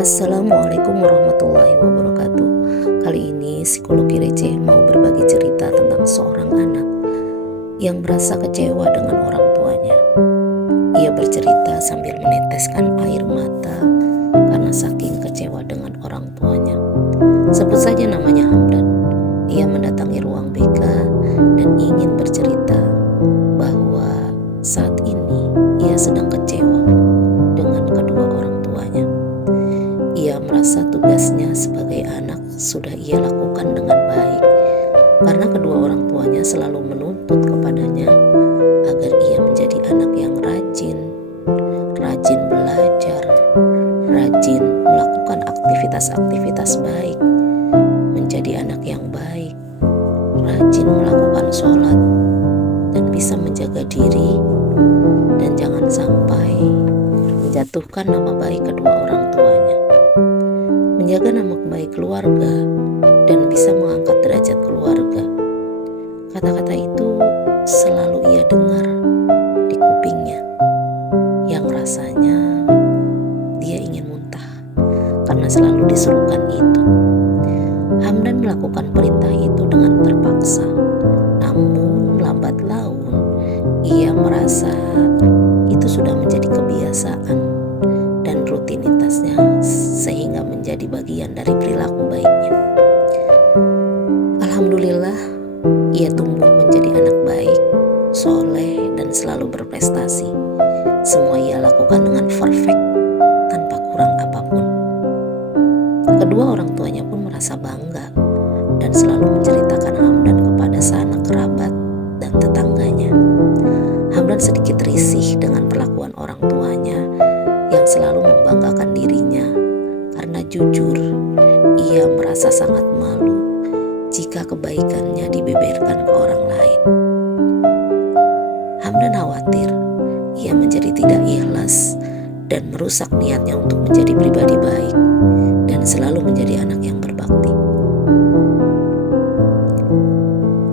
Assalamualaikum warahmatullahi wabarakatuh. Kali ini psikologi receh mau berbagi cerita tentang seorang anak yang merasa kecewa dengan orang tuanya. Ia bercerita sambil meneteskan air mata karena saking kecewa dengan orang tuanya. Sebut saja namanya Hamdan. Ia mendatangi ruang BK dan ingin bercerita bahwa saat ini ia sedang kecewa dengan kedua orang tuanya. Ia merasa tugasnya sebagai anak sudah ia lakukan dengan baik karena kedua orang tuanya selalu menuntut kepadanya agar ia menjadi anak yang rajin belajar, rajin melakukan aktivitas-aktivitas baik, menjadi anak yang baik, rajin melakukan sholat, dan bisa menjaga diri dan jangan sampai menjatuhkan nama baik kedua orang tuanya. Menjaga nama baik keluarga dan bisa mengangkat derajat keluarga. Kata-kata itu selalu ia dengar di kupingnya, yang rasanya dia ingin muntah karena selalu disuruhkan itu. Hamdan melakukan perintah itu dengan terpaksa, namun lambat laun ia merasa itu sudah menjadi kebiasaan dan rutinitasnya sehingga menjadi bagian dari perilaku baiknya. Alhamdulillah, ia tumbuh menjadi anak baik, soleh, dan selalu berprestasi. Semua ia lakukan dengan perfect, tanpa kurang apapun. Kedua orang tuanya pun merasa bangga dan selalu menceritakan Hamdan kepada sanak kerabat dan tetangganya. Hamdan sedikit risih dengan perlakuan orang tuanya yang selalu membanggakan dirinya karena jujur ia merasa sangat malu jika kebaikannya dibeberkan ke orang lain. Hamdan khawatir ia menjadi tidak ikhlas dan merusak niatnya untuk menjadi pribadi baik dan selalu menjadi anak yang berbakti.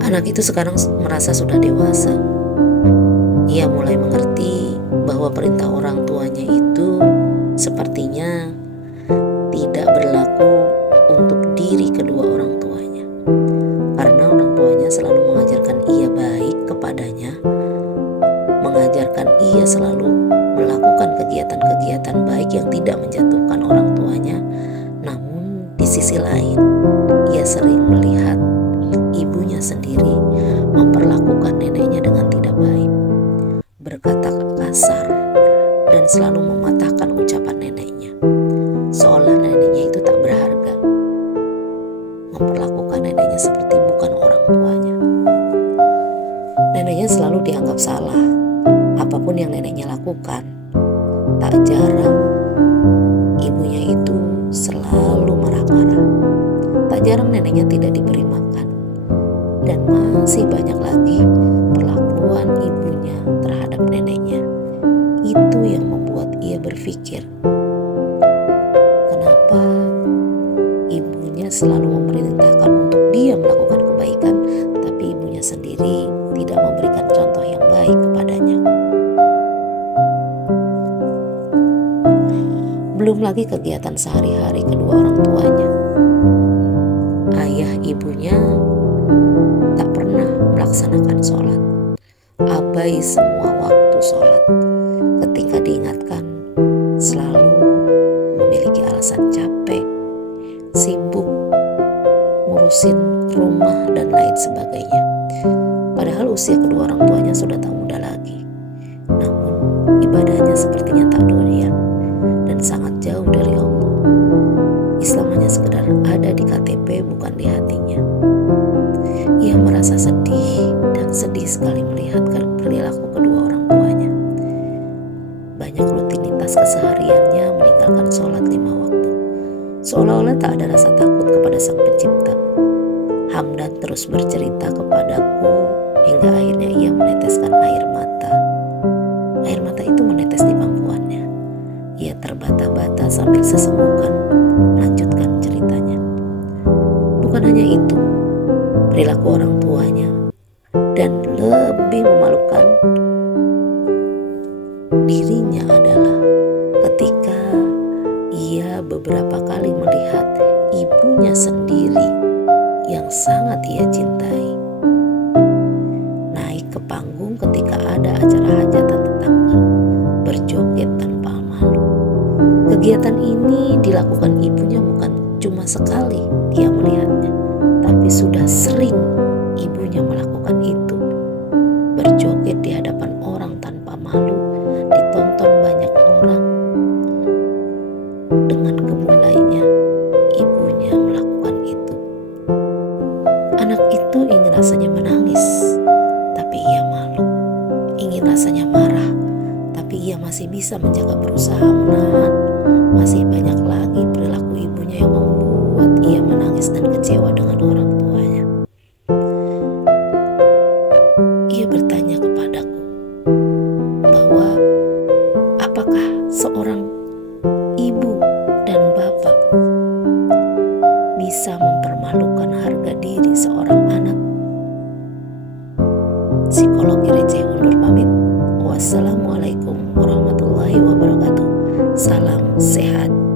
Anak itu sekarang merasa sudah dewasa. Ia mulai mengerti bahwa perintah orang tuanya itu sepertinya tidak berlaku untuk diri kedua orang tuanya. Karena orang tuanya selalu mengajarkan ia baik kepadanya, mengajarkan ia selalu melakukan kegiatan-kegiatan baik yang tidak menjatuhkan orang tuanya. Namun di sisi lain, ia sering melihat ibunya sendiri memperlakukan neneknya dengan tidak baik, berkata kasar, dan selalu mematahkan ucapan neneknya, seolah neneknya itu tak berharga, memperlakukan neneknya seperti bukan orang tuanya. Neneknya selalu dianggap salah, apapun yang neneknya lakukan. Tak jarang ibunya itu selalu marah-marah, tak jarang neneknya tidak diberi makan, dan masih banyak lagi perlakuan ibunya terhadap neneknya. Itu yang membuat ia berpikir, kenapa ibunya selalu memerintahkan untuk dia melakukan kebaikan, tapi ibunya sendiri tidak memberikan contoh yang baik kepadanya. Belum lagi kegiatan sehari-hari kedua orang tuanya. Ayah ibunya tak pernah melaksanakan sholat, abai semua waktu sholat. Ketika diingatkan, selalu memiliki alasan capek, sibuk, ngurusin rumah, dan lain sebagainya. Padahal usia kedua orang tuanya sudah tak muda lagi. Namun ibadahnya sepertinya tak doyan dan sangat jauh dari Allah. Islam hanya sekedar ada di KTP, bukan di hatinya. Ia merasa sedih dan sedih sekali melihat perilaku kedua orang tuanya. Banyak rutinitas kesehariannya meninggalkan sholat 5 waktu, seolah-olah tak ada rasa takut kepada Sang Pencipta. Hamdan terus bercerita kepadaku hingga akhirnya ia meneteskan air mata. Air mata itu menetes di pangkuannya. Ia terbata-bata sambil sesenggukan melanjutkan ceritanya. Bukan hanya itu, perilaku orang tuanya, dan lebih memalukan dirinya adalah ketika ia Ia beberapa kali melihat ibunya sendiri yang sangat ia cintai naik ke panggung ketika ada acara hajatan tetangga, berjoget tanpa malu. Kegiatan ini dilakukan ibunya bukan cuma sekali dia melihatnya, tapi sudah sering ibunya melakukan itu. Berjoget di hadapan orang tanpa malu, ditonton banyak orang. Dengan gemulainya, ibunya melakukan itu. Anak itu ingin rasanya menangis, tapi ia malu. Ingin rasanya marah, tapi ia masih bisa berusaha menahan. Masih banyak lagi perilaku ibunya yang membuat ia menangis dan kecewa dengan orang tuanya. Ia bertanya kepadaku bahwa apakah seorang ibu dan bapak bisa mempermalukan harga diri seorang anak? Psikologi receh undur pamit. Wassalamualaikum warahmatullahi wabarakatuh. Salam sehat.